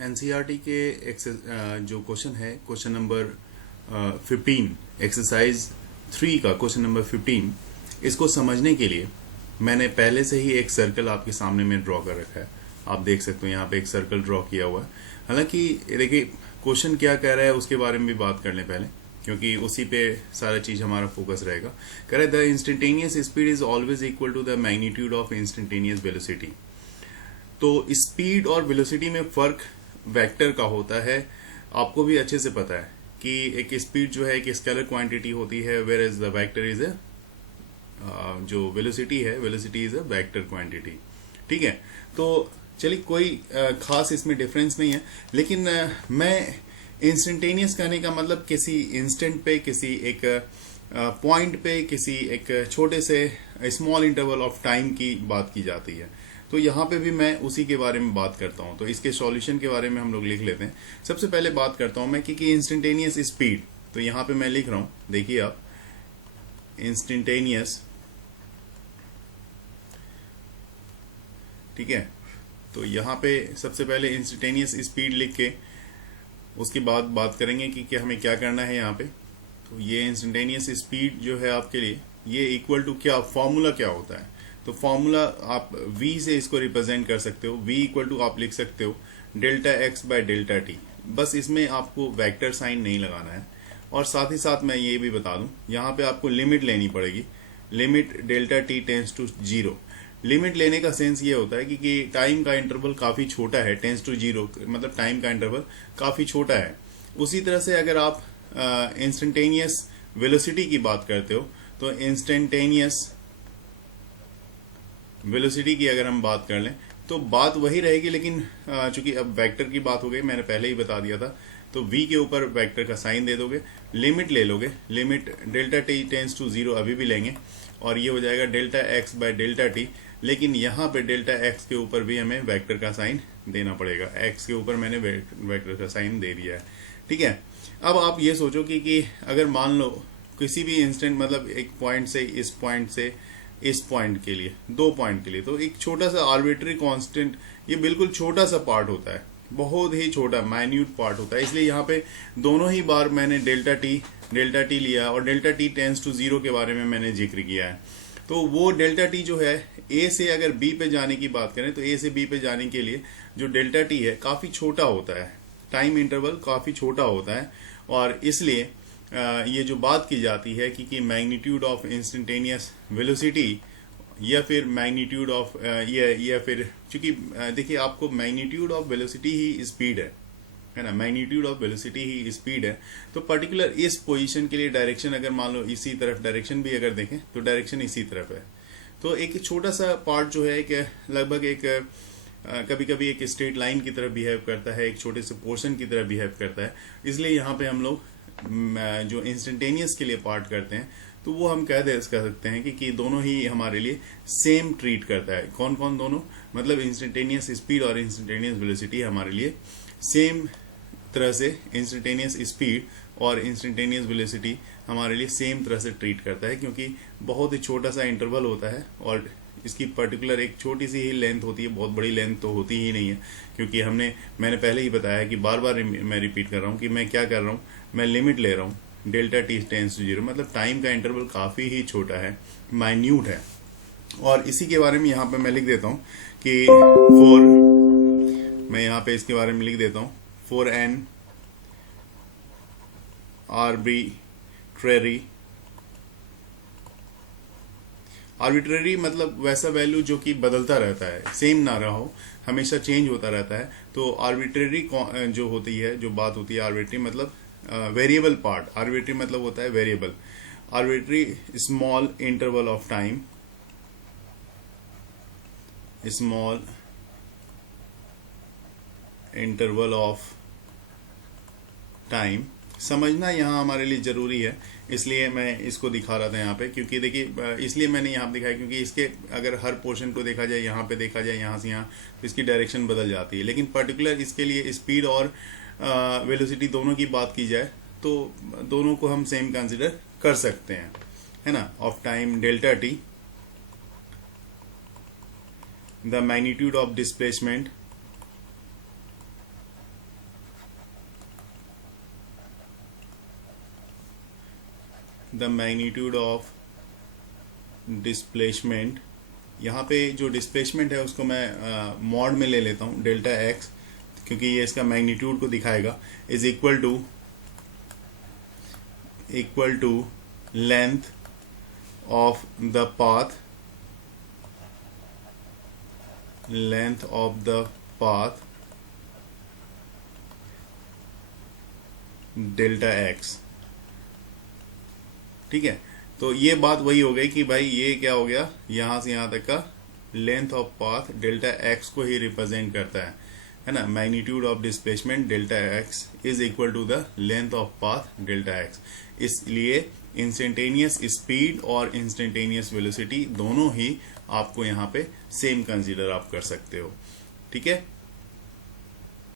NCERT के जो question है क्वेश्चन नंबर 15 एक्सरसाइज 3 का क्वेश्चन नंबर 15 इसको समझने के लिए मैंने पहले से ही एक सर्कल आपके सामने में ड्रॉ कर रखा है। आप देख सकते हो यहाँ पे एक सर्कल ड्रॉ किया हुआ है। हालांकि देखिए क्वेश्चन क्या कह रहा है उसके बारे में भी बात कर लें पहले, क्योंकि उसी पे सारा चीज हमारा फोकस रहेगा। कह रहा है the instantaneous speed is always equal to the magnitude of instantaneous velocity. तो स्पीड और वेलोसिटी में फर्क वेक्टर का होता है। आपको भी अच्छे से पता है कि एक स्पीड जो है एक स्केलर क्वांटिटी होती है, whereas the vector is a जो वेलोसिटी है, velocity is a vector quantity. ठीक है, तो चलिए कोई खास इसमें डिफरेंस नहीं है, लेकिन मैं इंस्टेंटेनियस कहने का मतलब किसी इंस्टेंट पे, किसी एक पॉइंट पे, किसी एक छोटे से स्मॉल इंटरवल ऑफ टाइम की बात की जाती है। तो यहाँ पे भी मैं उसी के बारे में बात करता हूँ। तो इसके सॉल्यूशन के बारे में हम लोग लिख लेते हैं। सबसे पहले बात करता हूँ मैं कि इंस्टेंटेनियस स्पीड। तो यहाँ पे मैं लिख रहा हूँ, देखिए आप, इंस्टेंटेनियस। ठीक है, तो यहाँ पे सबसे पहले इंस्टेंटेनियस स्पीड लिख के उसके बाद बात करेंगे कि हमें क्या करना है यहाँ पे। तो ये इंस्टेंटेनियस स्पीड जो है आपके लिए ये इक्वल टू क्या, फॉर्मूला क्या होता है। तो फॉर्मूला आप v से इसको रिप्रेजेंट कर सकते हो। v इक्वल टू आप लिख सकते हो delta x by delta T. बस इसमें आपको वेक्टर साइन नहीं लगाना है। और साथ ही साथ मैं ये भी बता दूं, यहाँ पे आपको लिमिट लेनी पड़ेगी, limit delta T tends to 0। Limit लेने का सेंस ये होता है कि टाइम का इंटरवल काफी छोटा है, टेंस टू 0 मतलब टाइम का इंटरवल काफी छोटा है। उसी तरह से अगर आप इंस्टेंटेनियस वेलोसिटी की बात करते हो तो इंस्टेंटेनियस वेलोसिटी की अगर हम बात कर लें तो बात वही रहेगी, लेकिन चूंकि अब वेक्टर की बात हो गई, मैंने पहले ही बता दिया था। तो v के ऊपर वेक्टर का साइन दे दोगे, लिमिट ले लोगे, limit delta T tends to 0 अभी भी लेंगे, और ये हो जाएगा delta x by delta T. लेकिन यहाँ पे डेल्टा x के ऊपर भी हमें वेक्टर का साइन देना पड़ेगा। x के ऊपर मैंने वेक्टर का साइन दे दिया है। ठीक है, अब आप ये सोचो कि अगर मान लो किसी भी इंस्टेंट, मतलब एक पॉइंट से इस पॉइंट से इस पॉइंट के लिए, 2 पॉइंट के लिए, तो एक छोटा सा आर्बिट्री कांस्टेंट, ये बिल्कुल छोटा सा पार्ट होता है, बहुत ही छोटा माइन्यूट पार्ट होता है। इसलिए यहाँ पे दोनों ही बार मैंने डेल्टा टी लिया और डेल्टा टी टेंस टू 0 के बारे में मैंने जिक्र किया है। तो वो डेल्टा टी जो है ए से अगर बी पे जाने की बात करें तो ए से बी पे जाने के लिए जो डेल्टा टी है काफी छोटा होता है, टाइम इंटरवल काफी छोटा होता है। और इसलिए ये जो बात की जाती है कि मैग्नीट्यूड ऑफ इंस्टेंटेनियस वेलोसिटी या फिर मैग्नीट्यूड ऑफ या फिर, चूंकि देखिए आपको magnitude of velocity he speed है ना, magnitude of velocity he speed है। तो पर्टिकुलर इस पोजीशन के लिए डायरेक्शन अगर मान लो इसी तरफ, डायरेक्शन भी अगर देखें तो डायरेक्शन इसी तरफ है। तो एक छोटा सा पार्ट जो है कि लगभग एक कभी कभी एक स्ट्रेट लाइन की तरह बिहेव करता है, एक छोटे से पोर्शन की तरह बिहेव करता है। इसलिए यहाँ पे हम लोग जो इंस्टेंटेनियस के लिए पार्ट करते हैं तो वो हम कह सकते हैं कि दोनों ही हमारे लिए सेम ट्रीट करता है। कौन कौन दोनों, मतलब इंस्टेंटेनियस स्पीड और इंस्टेंटेनियस वेलोसिटी हमारे लिए सेम तरह से, इंस्टेंटेनियस स्पीड और इंस्टेंटेनियस वेलोसिटी हमारे लिए सेम तरह से ट्रीट करता है, क्योंकि बहुत ही छोटा सा इंटरवल होता है और इसकी पर्टिकुलर एक छोटी सी ही लेंथ होती है, बहुत बड़ी लेंथ तो होती ही नहीं है। क्योंकि मैंने पहले ही बताया कि बार बार मैं रिपीट कर रहा हूँ कि मैं क्या कर रहा हूँ, मैं लिमिट ले रहा हूँ डेल्टा टी टेंस टू 0, मतलब टाइम का इंटरवल काफी ही छोटा है, माइन्यूट है। और इसी के बारे में यहाँ पे मैं लिख देता हूँ कि मैं यहाँ पे इसके बारे में लिख देता हूँ फॉर एन आर्बिट्रेरी मतलब वैसा वैल्यू जो कि बदलता रहता है, सेम ना रहा हो, हमेशा चेंज होता रहता है। तो आर्बिट्रेरी जो होती है, जो बात होती है आर्बिट्री मतलब वेरिएबल पार्ट, आर्बिट्री मतलब होता है variable, arbitrary small interval of time, small interval of time. समझना यहाँ हमारे लिए जरूरी है, इसलिए मैं इसको दिखा रहा था यहाँ पे। क्योंकि देखिए इसलिए मैंने यहाँ दिखाया क्योंकि इसके अगर हर पोर्शन को देखा जाए, यहाँ पे देखा जाए, यहाँ से यहाँ, तो इसकी डायरेक्शन बदल जाती है। लेकिन पर्टिकुलर इसके लिए स्पीड और वेलोसिटी दोनों की बात की जाए तो दोनों को हम सेम कंसिडर कर सकते हैं, है ना। Of time delta T, the magnitude of displacement the magnitude of displacement, यहाँ पे जो डिस्प्लेसमेंट है उसको मैं मॉड में ले लेता हूँ, डेल्टा एक्स, क्योंकि ये इसका मैग्नीट्यूड को दिखाएगा, is equal to length of the path, length of the path delta x. ठीक है, तो ये बात वही हो गई कि भाई ये क्या हो गया, यहां से यहां तक का length of path delta x को ही रिप्रेजेंट करता है ना। Magnitude of displacement delta x is equal to the length of path delta x. इसलिए इंस्टेंटेनियस स्पीड और इंस्टेंटेनियस वेलोसिटी दोनों ही आपको यहाँ पे सेम कंसीडर आप कर सकते हो। ठीक है।